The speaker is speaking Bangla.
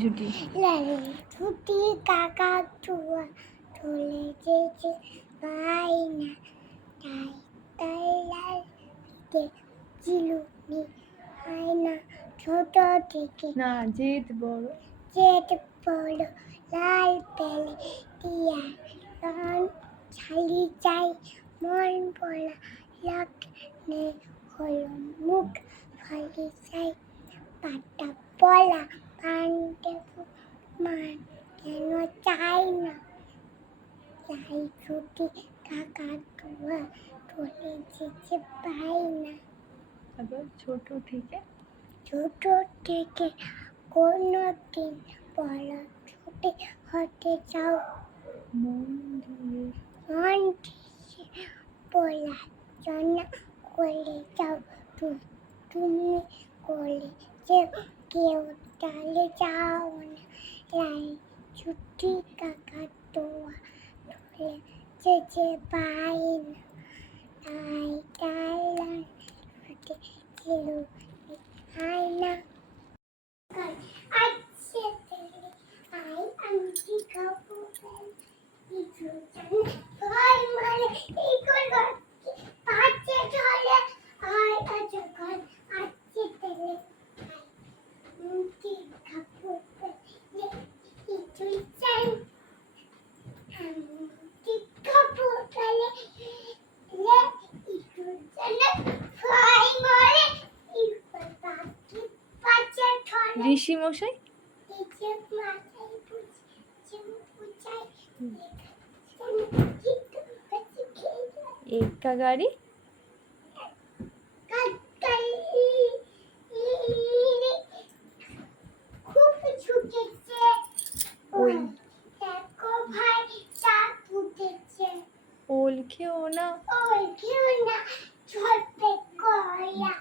ছুটি লালে ছুটি কাকা চুয়া চলে যেতে পাই না তাই তাই লালতে চিলুনি হয় না ছোট থেকে না জেদ বড় জেদ বড় লাল পেলে টিয়া রন ছালি চাই মন বলা লাগলে হলো মুখ ফালি চাই পাতা পলা পান্ডে মান কেন চাই না চাই ছুটি কাকা তুয়া চলে যেতে পাই না তারপর ছোট থেকে কোনো দিন বড় ছুটি হতে চাও মন দিয়ে মন দিয়ে বলা জন্য করে যাও তুমি করে যে কেউ তালে যাও না লাই ছুটি কাকা তোয়া ধরে যেতে পাই না তাই তাই লাই ছুটি ছিল হয় না আজকে তেলে আই আংটি খাবো কিছু জানি ভাই মানে এই করবো পাঁচে চলে আই আজকাল আজকে তেলে আংটি খাবো কিছু জানি আংটি খাবো তাহলে লে কিছু জানি ভাই মানে এই করবো পাঁচে চলে ঋষি মশাই একা গাড়ি খুব ছুটেছে ওই দেখো ভাই চাঁদ উঠেছে ওল খেও না ওই কেউ না চলবে কয়া